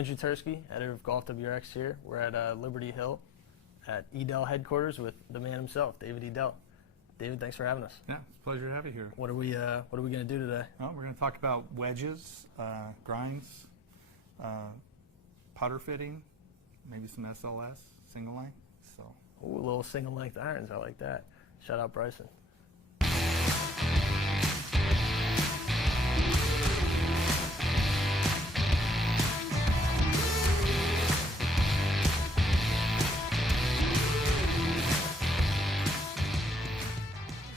Andrew Tursky, editor of Golf WRX here. We're at Liberty Hill at Edel headquarters with the man himself, David Edel. David, thanks for having us. Yeah, it's a pleasure to have you here. What are we going to do today? Well, we're going to talk about wedges, grinds, putter fitting, maybe some SLS, single length. So, Ooh, little single length irons. I like that. Shout out Bryson.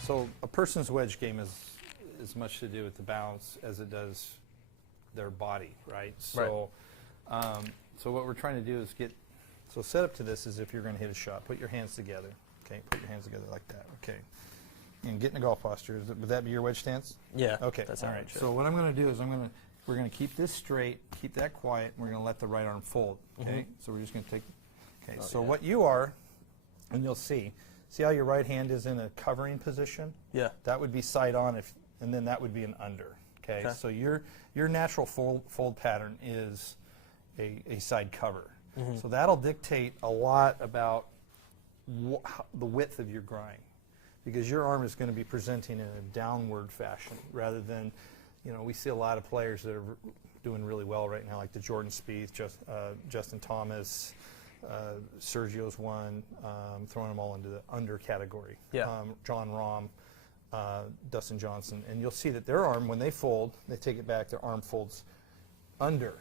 So a person's wedge game is as much to do with the bounce as it does their body, right? So, so what we're trying to do is so set up to this is if you're going to hit a shot, put your hands together. Okay, put your hands together like that. Okay, and get in a golf posture. Would that be your wedge stance? Yeah. Okay. That's all right. So what I'm going to do is we're going to keep this straight, keep that quiet, and we're going to let the right arm fold. Okay. So we're just going to take. Okay. So what you are, and you'll see. See how your right hand is in a covering position? Yeah. That would be side on, and then that would be an under. Okay. So your natural fold pattern is a side cover. So that'll dictate a lot about the width of your grind, because your arm is going to be presenting in a downward fashion rather than, we see a lot of players that are doing really well right now, like the Jordan Spieth, Justin Thomas. Sergio's one, throwing them all into the under category. Yeah. John Rahm, Dustin Johnson, and you'll see that their arm, when they fold, they take it back, their arm folds under.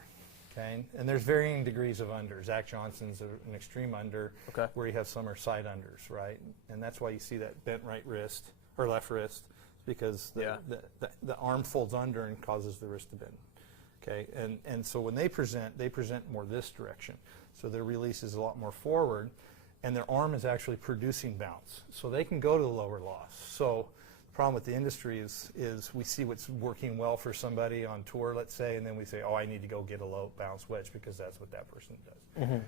Okay, and there's varying degrees of under. Zach Johnson's an extreme under, where you have some are side unders, right? And that's why you see that bent right wrist or left wrist, because the arm folds under and causes the wrist to bend. Okay, and so when they present more this direction. So their release is a lot more forward, and their arm is actually producing bounce. So they can go to the lower loss. So the problem with the industry is we see what's working well for somebody on tour, let's say, and then we say, oh, I need to go get a low bounce wedge because that's what that person does.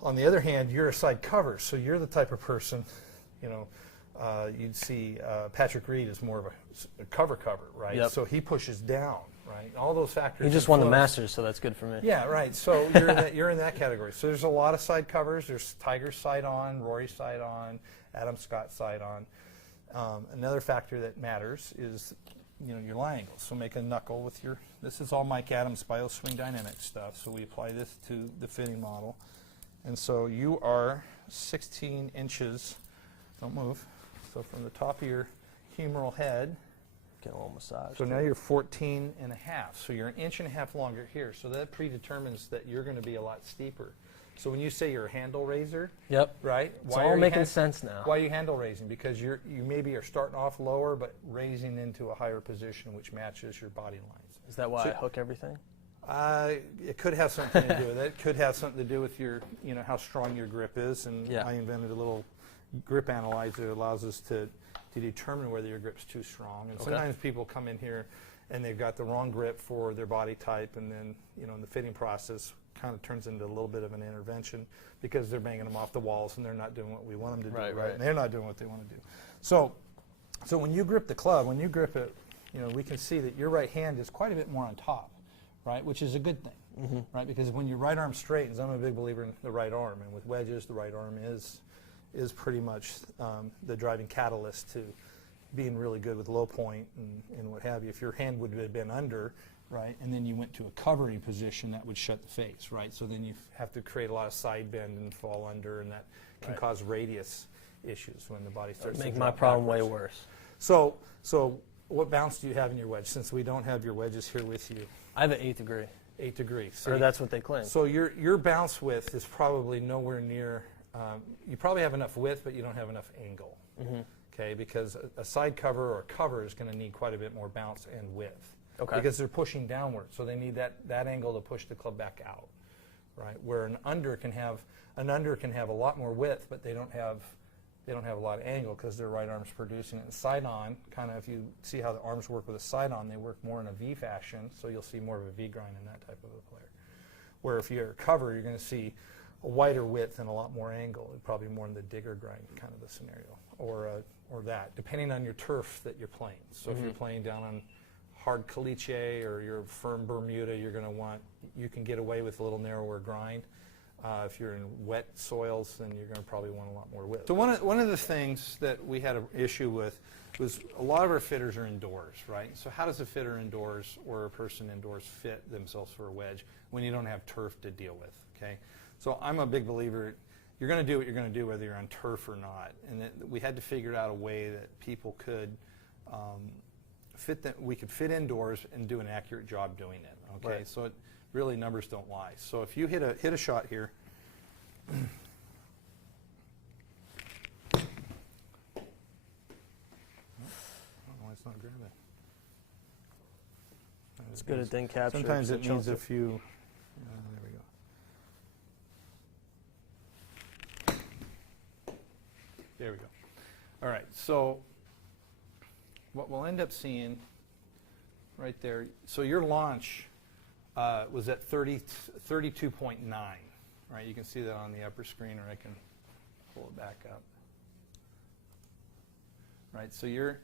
On the other hand, you're a side cover, so you're the type of person, you'd see Patrick Reed is more of a cover, right? Yep. So he pushes down, right? All those factors. He just won the Masters, so that's good for me. Yeah, right. So you're in that category. So there's a lot of side covers. There's Tiger's side on, Rory's side on, Adam Scott's side on. Another factor that matters is your lie angle. So make a knuckle with your. This is all Mike Adams BioSwing Dynamics stuff. So we apply this to the fitting model, and so you are 16 inches. Don't move. So from the top of your humeral head. Get a little massage. So now you're 14 and a half. So you're an inch and a half longer here. So that predetermines that you're going to be a lot steeper. So when you say you're a handle raiser, right? It's all making sense now. Why are you handle raising? Because you maybe are starting off lower, but raising into a higher position, which matches your body lines. Is that why I hook everything? It could have something to do with it. It could have something to do with your, how strong your grip is. And I invented a little grip analyzer that allows us to determine whether your grip's too strong. And sometimes people come in here and they've got the wrong grip for their body type, and then in the fitting process kind of turns into a little bit of an intervention because they're banging them off the walls and they're not doing what we want them to do, right? And they're not doing what they want to do. So when you grip the club, when you grip it, we can see that your right hand is quite a bit more on top, right? Which is a good thing, right? Because when your right arm straightens, I'm a big believer in the right arm, and with wedges, the right arm is pretty much the driving catalyst to being really good with low point and what have you. If your hand would have been under, right, and then you went to a covering position, that would shut the face, right? So then you have to create a lot of side bend and fall under, and that can cause radius issues when the body starts to make drop my problem backwards. way worse. So what bounce do you have in your wedge, since we don't have your wedges here with you? I have an 8th degree. 8 degrees. Or that's what they claim. So your bounce width is probably nowhere near. You probably have enough width, but you don't have enough angle. Okay, because a side cover or a cover is going to need quite a bit more bounce and width. Okay. Because they're pushing downward, so they need that angle to push the club back out, right? Where an under can have a lot more width, but they don't have a lot of angle because their right arm's producing it. And side on, kind of, if you see how the arms work with a side on, they work more in a V fashion, so you'll see more of a V grind in that type of a player. Where if you're a cover, you're going to see a wider width and a lot more angle, probably more in the digger grind kind of a scenario, or that, depending on your turf that you're playing. So if you're playing down on hard caliche or your firm Bermuda, you can get away with a little narrower grind. If you're in wet soils, then you're going to probably want a lot more width. So one of the things that we had an issue with was a lot of our fitters are indoors, right? So how does a fitter indoors or a person indoors fit themselves for a wedge when you don't have turf to deal with, okay? So I'm a big believer, you're going to do what you're going to do whether you're on turf or not. And we had to figure out a way that people could we could fit indoors and do an accurate job doing it, okay? Right. So really numbers don't lie. So if you hit a shot here, I don't know why it's not grabbing. It's good at didn't capture. Sometimes it needs a few. There we go. There we go. All right. So what we'll end up seeing right there. So your launch was at 32.9. Right. You can see that on the upper screen, or I can pull it back up. Right. So your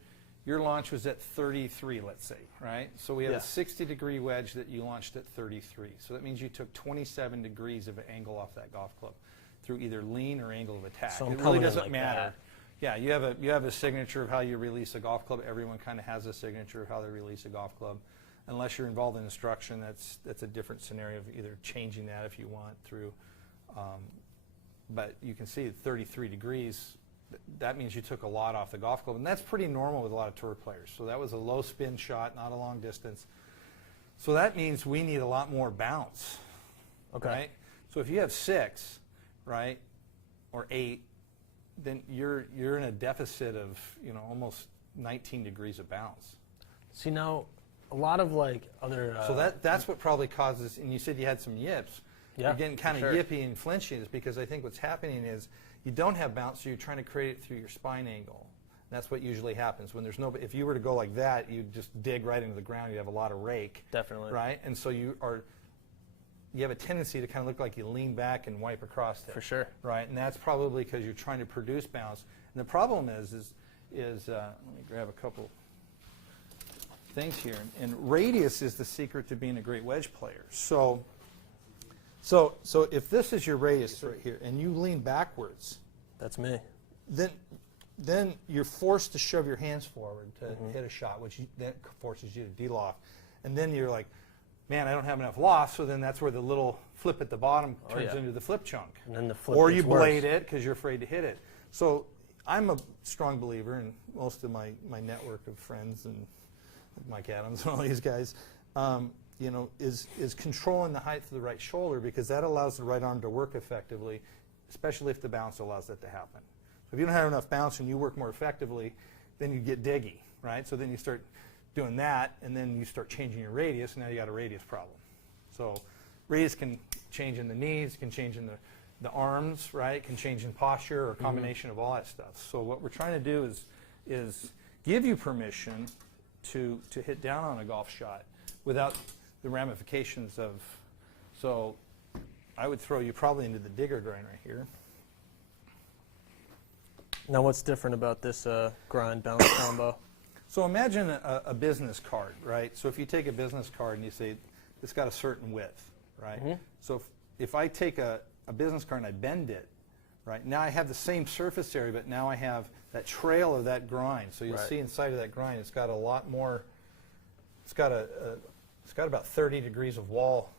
launch was at 33, let's say, right? So we have a 60-degree wedge that you launched at 33. So that means you took 27 degrees of an angle off that golf club through either lean or angle of attack. So it really doesn't matter. Yeah, you have a signature of how you release a golf club. Everyone kind of has a signature of how they release a golf club. Unless you're involved in instruction, that's a different scenario of either changing that if you want through. But you can see at 33 degrees, that means you took a lot off the golf club, and that's pretty normal with a lot of tour players. So that was a low spin shot, not a long distance. So that means we need a lot more bounce. Okay. Right? So if you have 6, right, or 8, then you're in a deficit of almost 19 degrees of bounce. See, now a lot of like other. So that's what probably causes. And you said you had some yips. Yeah, you're getting kind of yippy and flinchy, is because I think what's happening is you don't have bounce, so you're trying to create it through your spine angle. And that's what usually happens when there's no. If you were to go like that, you'd just dig right into the ground. You have a lot of rake. Definitely. Right, and so you have a tendency to kind of look like you lean back and wipe across it. For sure. Right, and that's probably because you're trying to produce bounce. And the problem is let me grab a couple things here. And radius is the secret to being a great wedge player. So if this is your radius right here, and you lean backwards, that's me. Then you're forced to shove your hands forward to hit a shot, which then forces you to de-loft. And then you're like, man, I don't have enough loft, so then that's where the little flip at the bottom turns into the flip chunk. And then the flip or you blade worse. it because you're afraid to hit it. So I'm a strong believer, and most of my network of friends and Mike Adams and all these guys, is controlling the height of the right shoulder, because that allows the right arm to work effectively, especially if the bounce allows that to happen. So if you don't have enough bounce and you work more effectively, then you get diggy, right? So then you start doing that, and then you start changing your radius, and now you got a radius problem. So radius can change in the knees, can change in the arms, right? Can change in posture, or a combination of all that stuff. So what we're trying to do is give you permission to hit down on a golf shot without the ramifications of. So I would throw you probably into the digger grind right here. Now, what's different about this grind bounce combo? So imagine a business card, right? So if you take a business card and you say it's got a certain width, right? So if I take a business card and I bend it, right? Now I have the same surface area, but now I have that trail of that grind. So you'll see inside of that grind, it's got a lot more. It's got about 30 degrees of wall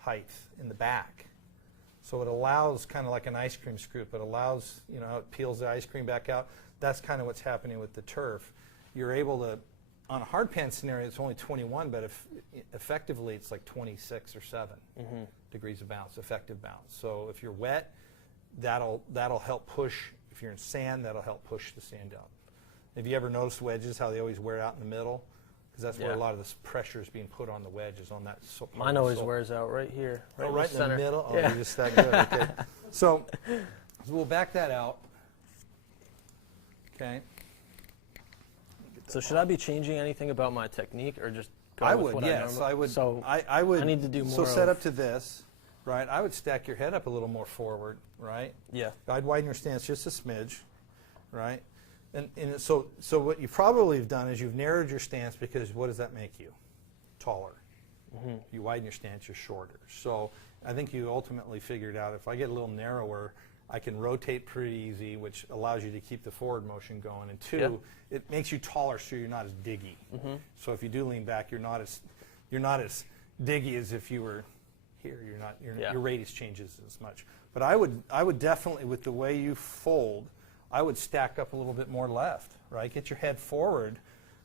height in the back. So it allows, kind of like an ice cream scoop, it allows, how it peels the ice cream back out. That's kind of what's happening with the turf. You're able to, on a hard pan scenario, it's only 21, but if effectively it's like 26 or 7 degrees of bounce, effective bounce. So if you're wet, that'll help push. If you're in sand, that'll help push the sand out. Have you ever noticed wedges, how they always wear out in the middle? Because that's where a lot of this pressure is being put on the wedge, is on that. Mine always wears out right here. Right in the center. middle? Oh, you're just that good. Okay. So we'll back that out. Okay. So should I be changing anything about my technique, or just go I with would, what yes. I would. So I would. I need to do more. So set up to this, right? I would stack your head up a little more forward, right? Yeah. I'd widen your stance just a smidge, right? And so what you probably have done is you've narrowed your stance, because what does that make you? taller. You widen your stance, you're shorter. So I think you ultimately figured out if I get a little narrower, I can rotate pretty easy, which allows you to keep the forward motion going. And two, it makes you taller, so you're not as diggy. So if you do lean back, you're not as diggy as if you were here. Your radius changes as much. But I would definitely, with the way you fold, I would stack up a little bit more left. Right, get your head forward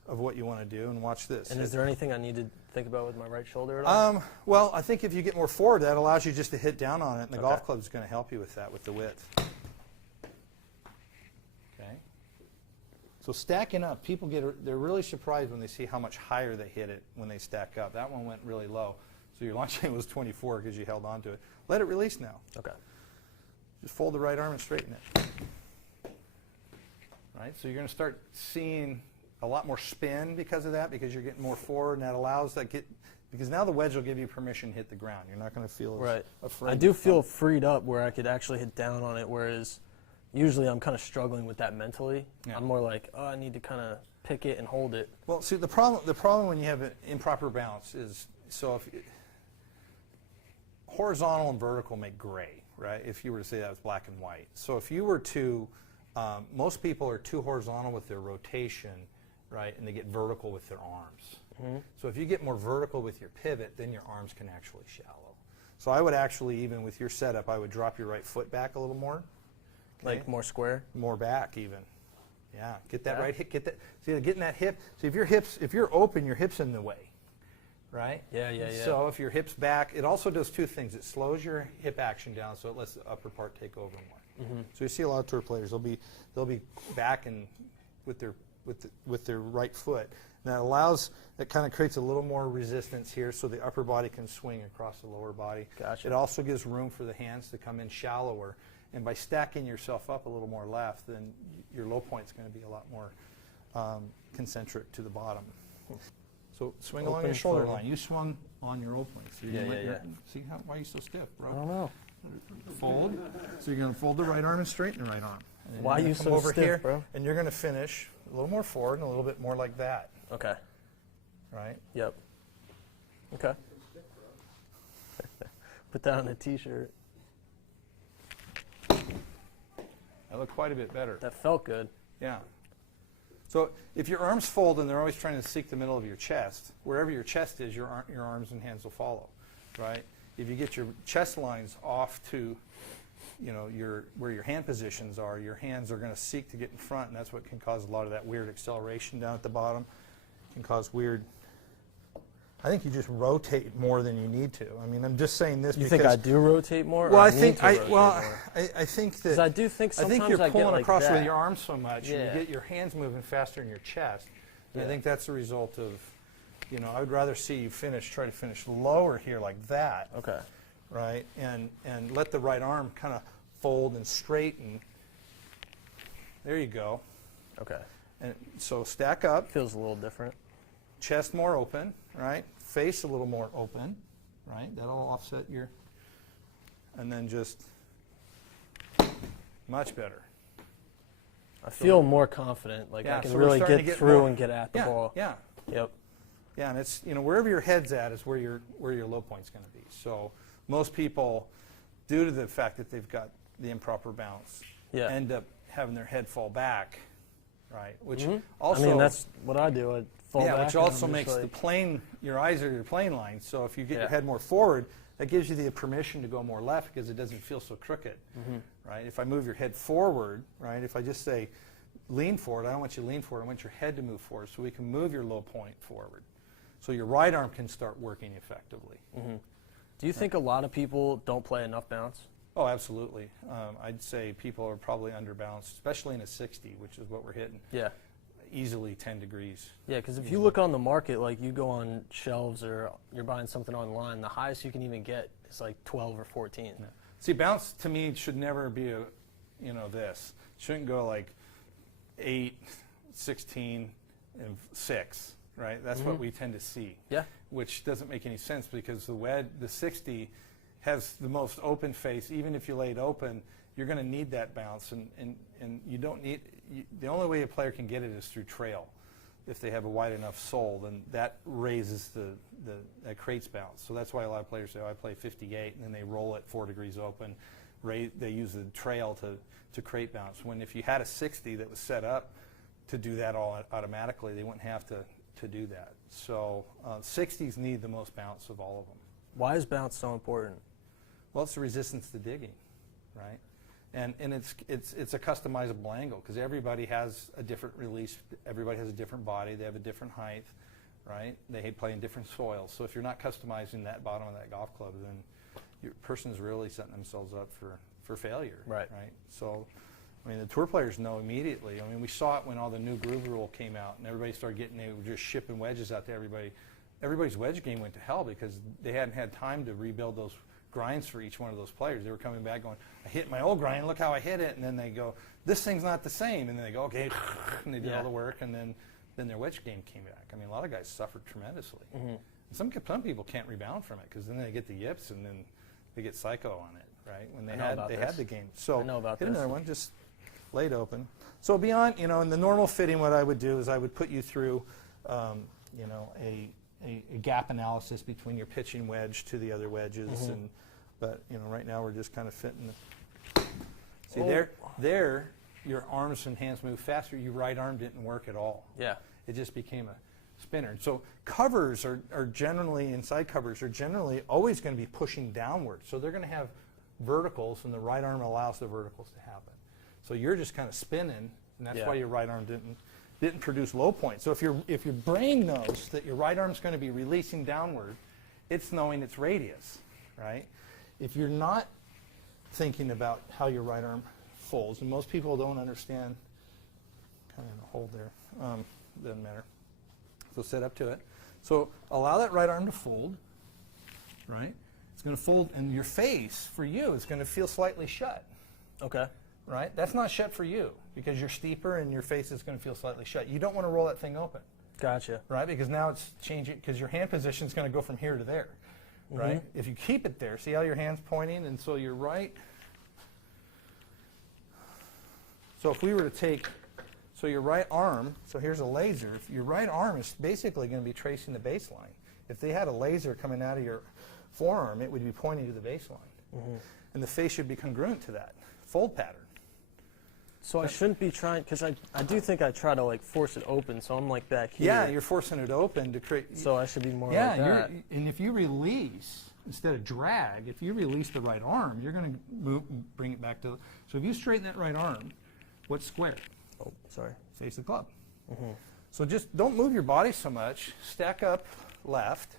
of what you want to do, and watch this. And is there anything I need to think about with my right shoulder at all? Well, I think if you get more forward, that allows you just to hit down on it, and the golf club is going to help you with that, with the width. Okay. So stacking up, people they're really surprised when they see how much higher they hit it when they stack up. That one went really low. So your launch angle was 24 because you held on to it. Let it release now. Okay. Just fold the right arm and straighten it. Right, so you're going to start seeing a lot more spin because of that, because you're getting more forward, and that allows that because now the wedge will give you permission to hit the ground. You're not going to feel as afraid. I do feel freed up where I could actually hit down on it, whereas usually I'm kind of struggling with that mentally. I'm more like, oh, I need to kind of pick it and hold it. Well, see, the problem when you have an improper bounce is, so if horizontal and vertical make gray, right? If you were to say that was black and white. So if you were to most people are too horizontal with their rotation, right, and they get vertical with their arms. So if you get more vertical with your pivot, then your arms can actually shallow. So I would actually, even with your setup, I would drop your right foot back a little more. Okay? Like more square? More back even. Yeah, get that right hip, get that, see, getting that hip, see if you're open, your hip's in the way, right? Yeah. So if your hip's back, it also does two things. It slows your hip action down, so it lets the upper part take over more. So you see a lot of tour players, they'll be back and with their right foot. And that kind of creates a little more resistance here, so the upper body can swing across the lower body. Gotcha. It also gives room for the hands to come in shallower. And by stacking yourself up a little more left, then your low point's going to be a lot more concentric to the bottom. So swing along your shoulder line. You swung on your low point. So see why are you so stiff, bro? I don't know. Fold. So you're going to fold the right arm and straighten the right arm. Why are you so over stiff, here, bro? And you're going to finish a little more forward and a little bit more like that. Okay. Right? Yep. Okay. Put that on a t-shirt. That looked quite a bit better. That felt good. Yeah. So if your arms fold and they're always trying to seek the middle of your chest, wherever your chest is, your arms and hands will follow, right? If you get your chest lines off to, where your hand positions are, your hands are going to seek to get in front, and that's what can cause a lot of that weird acceleration down at the bottom. It can cause weird. I think you just rotate more than you need to. I mean, I'm just saying this because. You think I do rotate more? Well, or I think more? I think that. I do think sometimes I think you're pulling like across that. with your arms so much, and Yeah. you get your hands moving faster in your chest. And I think that's a result of, I would rather see you try to finish lower here like that. Okay. Right, and let the right arm kind of fold and straighten. There you go. Okay. And so stack up. Feels a little different. Chest more open, right? Face a little more open, right? That'll offset your. And then just much better. I feel more confident. Like I can so really get through and get at the ball. Yeah. Yep. Yeah, and it's wherever your head's at is where your low point's going to be. So most people, due to the fact that they've got the improper bounce, end up having their head fall back, right? Which also, I mean, that's what I do. I fall back. Which also makes the plane, your eyes are your plane line. So if you get your head more forward, that gives you the permission to go more left because it doesn't feel so crooked, right? If I move your head forward, right? If I just say lean forward, I don't want you to lean forward. I want your head to move forward so we can move your low point forward. So your right arm can start working effectively. Do you think a lot of people don't play enough bounce? Oh, absolutely. I'd say people are probably underbalanced, especially in a 60, which is what we're hitting. Yeah. Easily 10 degrees. Yeah, because if you look on the market, like you go on shelves or you're buying something online, the highest you can even get is like 12 or 14. Yeah. See, bounce to me should never be this. It shouldn't go like 8, 16, and 6. Right, that's what we tend to see. Yeah, which doesn't make any sense because the 60 has the most open face. Even if you lay it open, you're going to need that bounce, and you don't need. The only way a player can get it is through trail. If they have a wide enough sole, then that raises that creates bounce. So that's why a lot of players say, oh, I play 58, and then they roll it 4 degrees open. They use the trail to create bounce. When if you had a 60 that was set up to do that all automatically, they wouldn't have to do that. So 60s need the most bounce of all of them. Why is bounce so important? Well, it's the resistance to digging, right? And it's a customizable angle because everybody has a different release. Everybody has a different body. They have a different height, right? They play in different soils. So if you're not customizing that bottom of that golf club, then your person's really setting themselves up for failure, right? So, I mean, the tour players know immediately. I mean, we saw it when all the new groove rule came out, and everybody started they were just shipping wedges out to everybody. Everybody's wedge game went to hell because they hadn't had time to rebuild those grinds for each one of those players. They were coming back going, I hit my old grind, look how I hit it, and then they go, this thing's not the same, and then they go, okay, and they did all the work, and then their wedge game came back. I mean, a lot of guys suffered tremendously. And some people can't rebound from it because then they get the yips and then they get psycho on it, right? When they had the game. So I know about hit this. another one, just lay it open. So beyond, in the normal fitting, what I would do is I would put you through, a gap analysis between your pitching wedge to the other wedges, but right now we're just kind of fitting. See there, your arms and hands move faster. Your right arm didn't work at all. Yeah, it just became a spinner. So covers are generally, inside covers are generally always going to be pushing downward. So they're going to have verticals, and the right arm allows the verticals to happen. So you're just kind of spinning, and that's why your right arm didn't produce low points. So if your brain knows that your right arm's going to be releasing downward, it's knowing its radius, right? If you're not thinking about how your right arm folds, and most people don't understand, kind of in a hold there, doesn't matter. So set up to it. So allow that right arm to fold, right? It's going to fold, and your face, for you, is going to feel slightly shut. Okay. Right? That's not shut for you because you're steeper and your face is going to feel slightly shut. You don't want to roll that thing open. Gotcha. Right? Because now it's changing because your hand position is going to go from here to there. Right? If you keep it there, see how your hand's pointing? And so you're right. So if we were to take, so your right arm, so here's a laser. If your right arm is basically going to be tracing the baseline. If they had a laser coming out of your forearm, it would be pointing to the baseline. And the face should be congruent to that fold pattern. So I shouldn't be trying, because I do think I try to force it open, so I'm back here. Yeah, you're forcing it open to create. So I should be more like that. And if you release, instead of drag, if you release the right arm, you're going to bring it back to, so if you straighten that right arm, what's square? Oh, sorry. Face the club. So just don't move your body so much. Stack up left,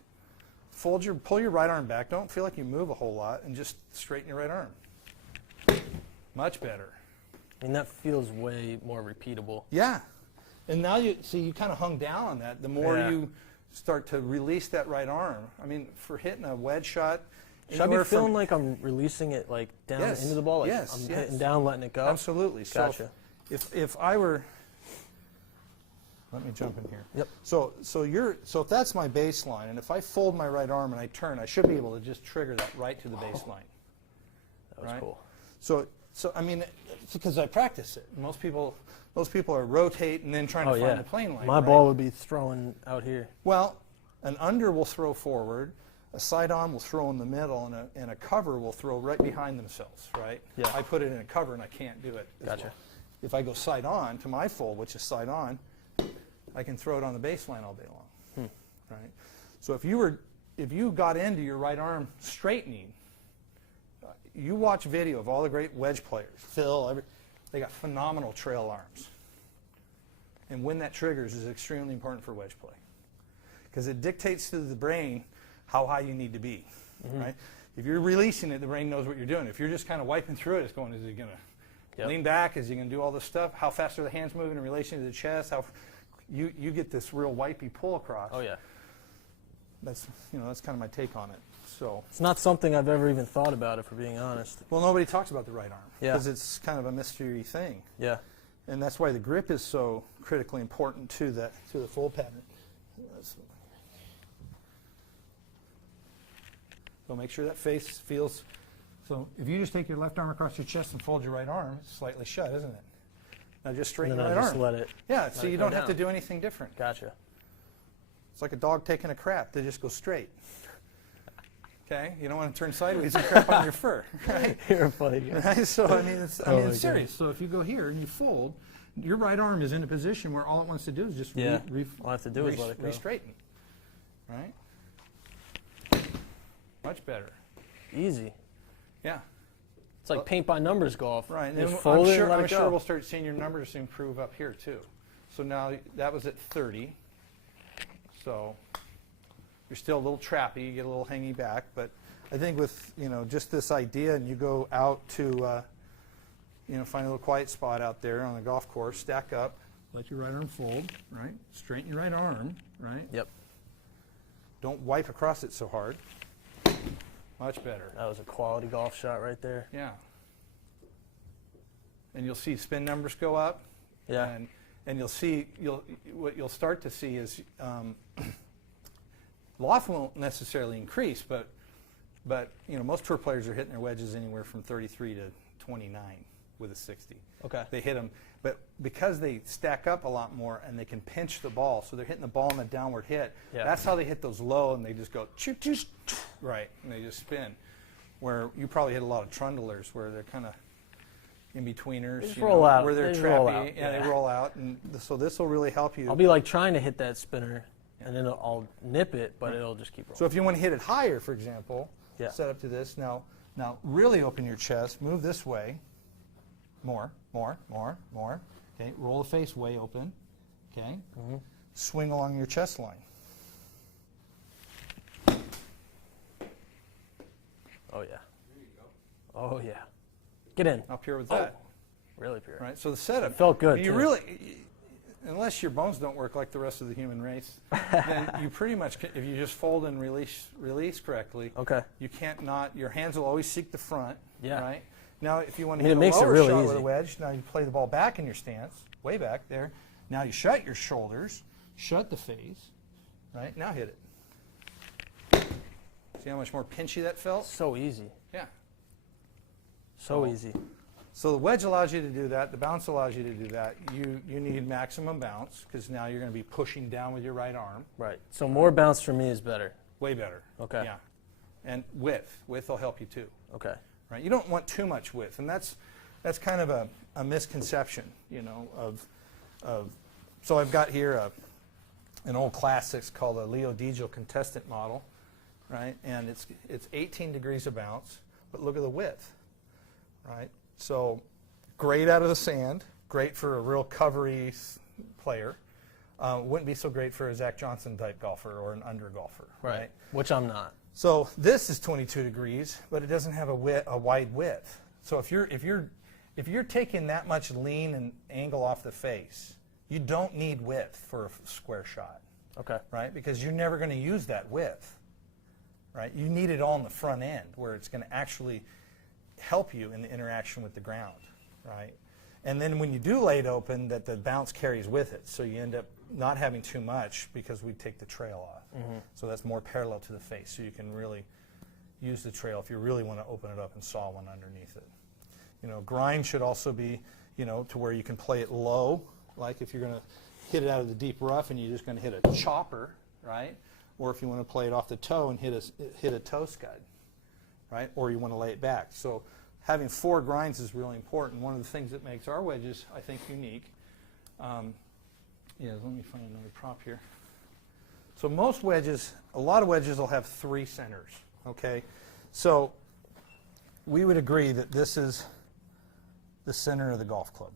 pull your right arm back. Don't feel like you move a whole lot, and just straighten your right arm. Much better. And that feels way more repeatable. Yeah. And now you kind of hung down on that. The more you start to release that right arm, I mean, for hitting a wedge shot. Should I be feeling like I'm releasing it down into the ball? I'm hitting down, letting it go? Absolutely. Gotcha. So if I were, let me jump in here. Yep. So if that's my baseline, and if I fold my right arm and I turn, I should be able to just trigger that right to the baseline. That was cool. So I mean, it's because I practice it. Most people are rotate and then trying to find the plane line. My ball would be throwing out here. Well, an under will throw forward, a side on will throw in the middle, and a cover will throw right behind themselves, right? Yeah. I put it in a cover and I can't do it. Gotcha. If I go side on to my fold, which is side on, I can throw it on the baseline all day long, right? So if you got into your right arm straightening, you watch video of all the great wedge players, Phil, they got phenomenal trail arms. And when that triggers is extremely important for wedge play because it dictates to the brain how high you need to be, right? If you're releasing it, the brain knows what you're doing. If you're just kind of wiping through it, it's going, is he going to lean back? Is he going to do all this stuff? How fast are the hands moving in relation to the chest? How you get this real wipey pull across. Oh, yeah. That's kind of my take on it. So it's not something I've ever even thought about, if we're being honest. Well, nobody talks about the right arm because Yeah. it's kind of a mystery thing. Yeah. And that's why the grip is so critically important to the fold pattern. So make sure that face feels. So if you just take your left arm across your chest and fold your right arm, it's slightly shut, isn't it? Now just straighten And your then right I just arm. let it. Yeah, so let you it go don't have to down. do anything different. Gotcha. It's like a dog taking a crap. They just go straight. Okay? You don't want to turn sideways and crap on your fur. Right? You're a funny guy. Right? So, I mean, it's serious. goodness. So if you go here and you fold, your right arm is in a position where all it wants to do is just all I have to do is let it go. re-straighten. Right? Much better. Easy. Yeah. It's like paint by numbers golf. Right. And Just then fold it and let I'm it sure go. we'll start seeing your numbers improve up here too. So now that was at 30. So you're still a little trappy, you get a little hangy back, but I think with, just this idea, and you go out to, find a little quiet spot out there on the golf course, stack up, let your right arm fold, right? Straighten your right arm, right? Yep. Don't wipe across it so hard. Much better. That was a quality golf shot right there. Yeah. And you'll see spin numbers go up. Yeah. And you'll see, what you'll start to see is loft won't necessarily increase, but most tour players are hitting their wedges anywhere from 33 to 29 with a 60. Okay. They hit them, but because they stack up a lot more and they can pinch the ball, so they're hitting the ball in a downward hit. Yeah. That's how they hit those low, and they just go right, and they just spin. Where you probably hit a lot of trundlers where they're kind of in-betweeners. They just roll out. Where they're They trappy. roll out. Yeah, they roll out, and so this will really help you. I'll be like trying to hit that spinner, and then I'll nip it, but it'll just keep rolling. So if you want to hit it higher, for example, Yeah. set up to this. Now really open your chest. Move this way. More. Okay, roll the face way open. Okay. Mm-hmm. Swing along your chest line. Oh, yeah. There you go. Oh, yeah. Get in. Up here with that. Really pure. Right. So the setup. It felt good, You too. really, unless your bones don't work like the rest of the human race, then you pretty much, if you just fold and release correctly, Okay. you can't not. Your hands will always seek the front. Yeah. Right. Now, if you want to I hit mean, it a makes it lower really shot easy. with a wedge, now you play the ball back in your stance, way back there. Now you shut your shoulders, shut the face. Right. Now hit it. See how much more pinchy that felt? So easy. Yeah. So easy. So the wedge allows you to do that. The bounce allows you to do that. You need maximum bounce because now you're going to be pushing down with your right arm. Right. So more bounce for me is better. Way better. Okay. Yeah. And width. Width will help you too. Okay. Right. You don't want too much width, and that's kind of a misconception, of. So I've got here an old classics called a Leo Digel contestant model, right? And it's 18 degrees of bounce, but look at the width, right? So great out of the sand, great for a real covery player. Wouldn't be so great for a Zach Johnson type golfer or an under golfer, right? Which I'm not. So this is 22 degrees, but it doesn't have a wide width. So if you're taking that much lean and angle off the face, you don't need width for a square shot. Okay. Right? Because you're never going to use that width. Right? You need it all in the front end where it's going to actually help you in the interaction with the ground. Right? And then when you do lay it open, that the bounce carries with it. So you end up not having too much because we take the trail off. Mm-hmm. So that's more parallel to the face. So you can really use the trail if you really want to open it up and saw one underneath it. Grind should also be, to where you can play it low, like if you're going to hit it out of the deep rough and you're just going to hit a chopper, right? Or if you want to play it off the toe and hit a toe scud, right? Or you want to lay it back. So having 4 grinds is really important. One of the things that makes our wedges, I think, unique. Let me find another prop here. So most wedges, a lot of wedges will have 3 centers, okay? So we would agree that this is the center of the golf club,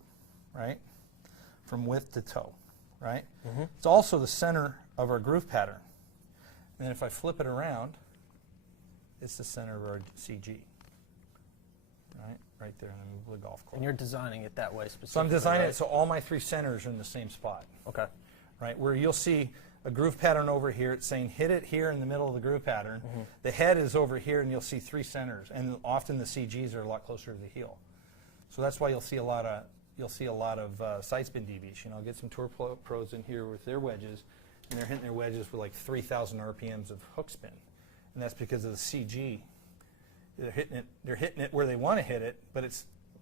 right? From width to toe, right? Mm-hmm. It's also the center of our groove pattern. And then if I flip it around, it's the center of our CG, right there in the middle of the golf club. And you're designing it that way specifically. So I'm designing right? it so all my 3 centers are in the same spot. Okay. Right, where you'll see a groove pattern over here. It's saying hit it here in the middle of the groove pattern. Mm-hmm. The head is over here, and you'll see 3 centers. And often the CGs are a lot closer to the heel. So that's why you'll see a lot of side spin deviation. I'll get some tour pros in here with their wedges, and they're hitting their wedges with like 3,000 RPMs of hook spin, and that's because of the CG. They're hitting it where they want to hit it, but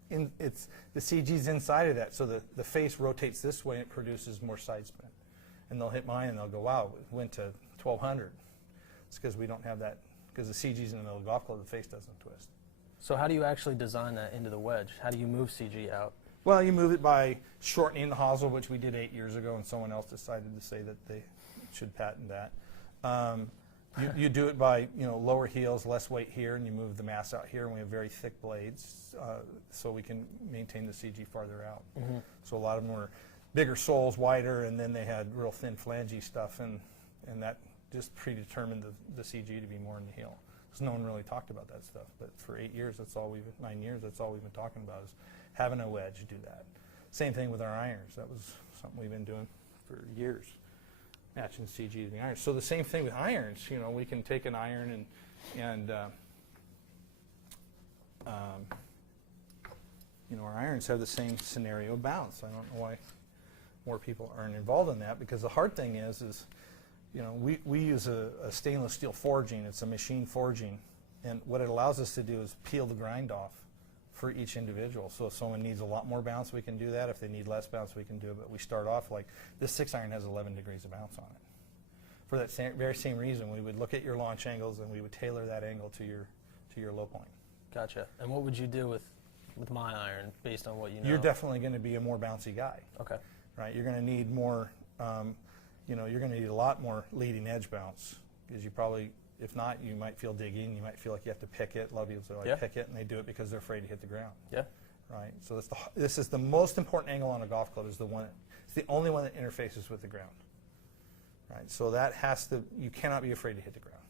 the CG's inside of that, so the face rotates this way and it produces more side spin. and they'll hit mine and they'll go, wow, it went to 1200. It's because we don't have that, because the CG's in the middle of the golf club, the face doesn't twist. So how do you actually design that into the wedge? How do you move CG out? Well, you move it by shortening the hosel, which we did 8 years ago, and someone else decided to say that they should patent that. You do it by lower heels, less weight here, and you move the mass out here, and we have very thick blades, so we can maintain the CG farther out. So a lot of them were bigger soles, wider, and then they had real thin flangey stuff, and that just predetermined the CG to be more in the heel. So no one really talked about that stuff, but for 8 years, 9 years, that's all we've been talking about is having a wedge do that. Same thing with our irons. That was something we've been doing for years, matching CG to the irons. So the same thing with irons. We can take an iron and our irons have the same scenario bounce. I don't know why more people aren't involved in that, because the hard thing is we use a stainless steel forging. It's a machine forging, and what it allows us to do is peel the grind off for each individual. So if someone needs a lot more bounce, we can do that. If they need less bounce, we can do it. But we start off like this 6-iron has 11 degrees of bounce on it. For that very same reason, we would look at your launch angles and we would tailor that angle to your low point. Gotcha. And what would you do with my iron based on what you know? You're definitely going to be a more bouncy guy. Okay. Right. You're going to need more. You're going to need a lot more leading edge bounce, because you probably, if not, you might feel digging. You might feel like you have to pick it. A lot of people say, pick it, and they do it because they're afraid to hit the ground. Yeah. Right. So this is the most important angle on a golf club. It's the only one that interfaces with the ground. Right. So that you cannot be afraid to hit the ground.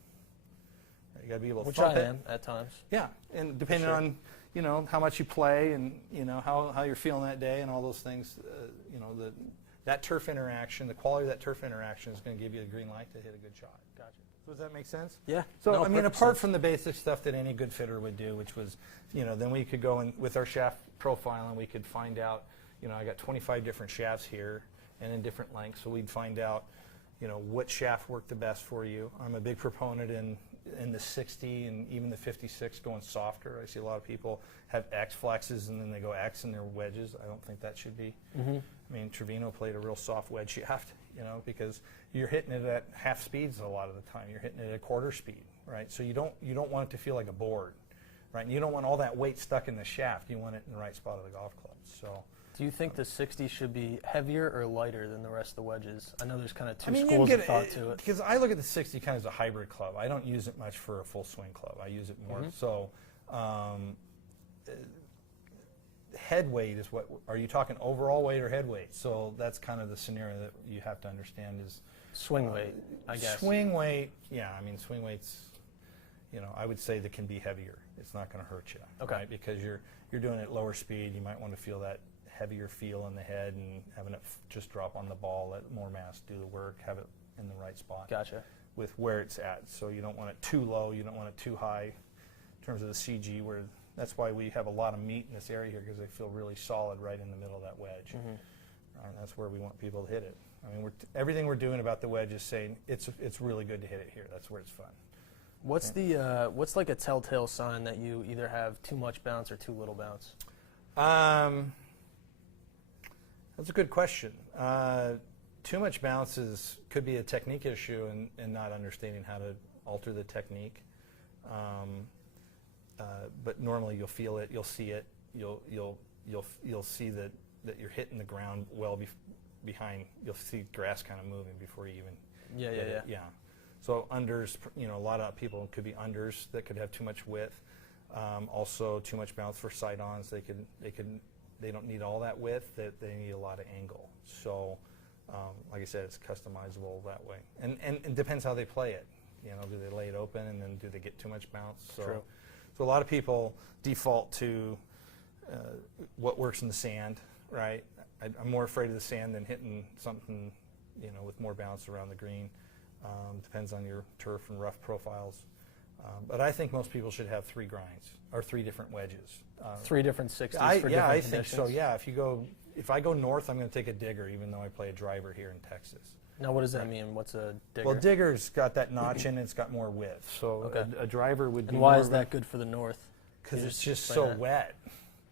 Right? You got to be able to thump it. Which I am at times. Yeah, and depending on how much you play and how you're feeling that day and all those things, that turf interaction, the quality of that turf interaction is going to give you the green light to hit a good shot. Gotcha. Does that make sense? Yeah. So, apart from the basic stuff that any good fitter would do, which was, then we could go in with our shaft profile and we could find out, I got 25 different shafts here and in different lengths, so we'd find out, what shaft worked the best for you. I'm a big proponent in the 60 and even the 56 going softer. I see a lot of people have X flexes and then they go X in their wedges. I don't think that should be. I mean, Trevino played a real soft wedge shaft, because you're hitting it at half speeds a lot of the time. You're hitting it at quarter speed, right? So you don't want it to feel like a board, right? And you don't want all that weight stuck in the shaft. You want it in the right spot of the golf club. So. Do you think the 60 should be heavier or lighter than the rest of the wedges? I know there's kind of two schools of thought to it. Because I look at the 60 kind of as a hybrid club. I don't use it much for a full swing club. I use it more. So head weight is what, are you talking overall weight or head weight? So that's kind of the scenario that you have to understand is. Swing weight, I guess. Swing weight, yeah. I mean, swing weights, I would say that can be heavier. It's not going to hurt you. Okay. Right? Because you're doing it at lower speed. You might want to feel that heavier feel in the head and having it just drop on the ball, let more mass do the work, have it in the right spot. Gotcha. With where it's at. So you don't want it too low, you don't want it too high in terms of the CG, where that's why we have a lot of meat in this area here, because they feel really solid right in the middle of that wedge. And that's where we want people to hit it. I mean, everything we're doing about the wedge is saying it's really good to hit it here. That's where it's fun. What's what's like a telltale sign that you either have too much bounce or too little bounce? That's a good question. Too much bounce could be a technique issue and not understanding how to alter the technique. But normally you'll feel it, you'll see it, you'll see that you're hitting the ground well behind. You'll see grass kind of moving before you even hit it. Yeah. So unders, a lot of people could be unders that could have too much width. Also too much bounce for side-ons. They don't need all that width. They need a lot of angle. So, like I said, it's customizable that way. And it depends how they play it. Do they lay it open and then do they get too much bounce? So, True. So a lot of people default to what works in the sand, right? I'm more afraid of the sand than hitting something, with more bounce around the green. Depends on your turf and rough profiles. But I think most people should have 3 grinds or 3 different wedges. 3 different 60s for different conditions? Yeah, I think so. Yeah, if I go north, I'm going to take a digger, even though I play a driver here in Texas. Now, what does that mean? What's a digger? Well, digger's got that notch in it. It's got more width. So a driver would be. And why is that good for the north? Because it's just so wet.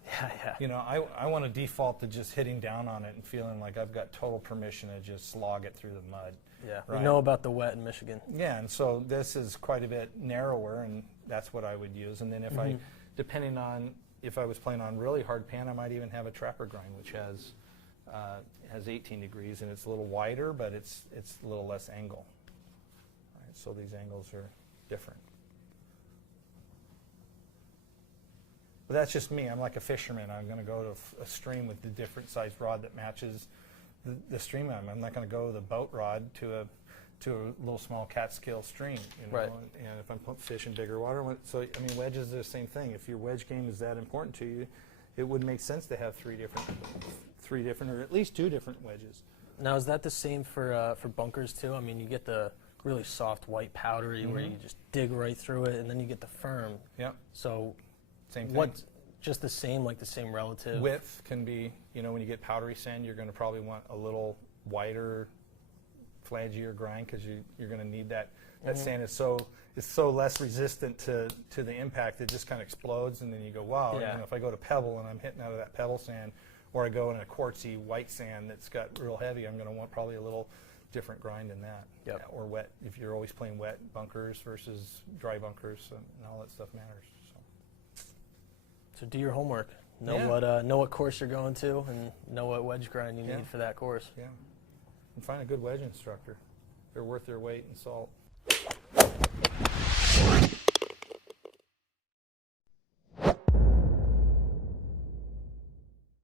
Yeah. You know, I want to default to just hitting down on it and feeling like I've got total permission to just slog it through the mud. Yeah, right? We know about the wet in Michigan. Yeah, and so this is quite a bit narrower, and that's what I would use. And then if depending on if I was playing on really hard pan, I might even have a trapper grind, which has 18 degrees, and it's a little wider, but it's a little less angle. Right, so these angles are different. But that's just me. I'm like a fisherman. I'm going to go to a stream with the different size rod that matches the stream I'm not going to go with a boat rod to a little small Catskill stream. You know? Right. And if I'm fishing bigger water, so I mean, wedges are the same thing. If your wedge game is that important to you, it would make sense to have three different, or at least 2 different wedges. Now, is that the same for bunkers too? I mean, you get the really soft white powdery where you just dig right through it, and then you get the firm. Yep. So, same thing. Just the same, like the same relative? Width can be, you know, when you get powdery sand, you're going to probably want a little wider, flangier grind because you're going to need that. That sand is so less resistant to the impact. It just kind of explodes, and then you go, wow. Yeah. You know, if I go to pebble and I'm hitting out of that pebble sand, or I go in a quartzy white sand that's got real heavy, I'm going to want probably a little different grind in that. Yep. Or wet, if you're always playing wet bunkers versus dry bunkers, and all that stuff matters. So do your homework. Know what course you're going to, and know what wedge grind you need for that course. Yeah. And find a good wedge instructor. They're worth their weight in salt.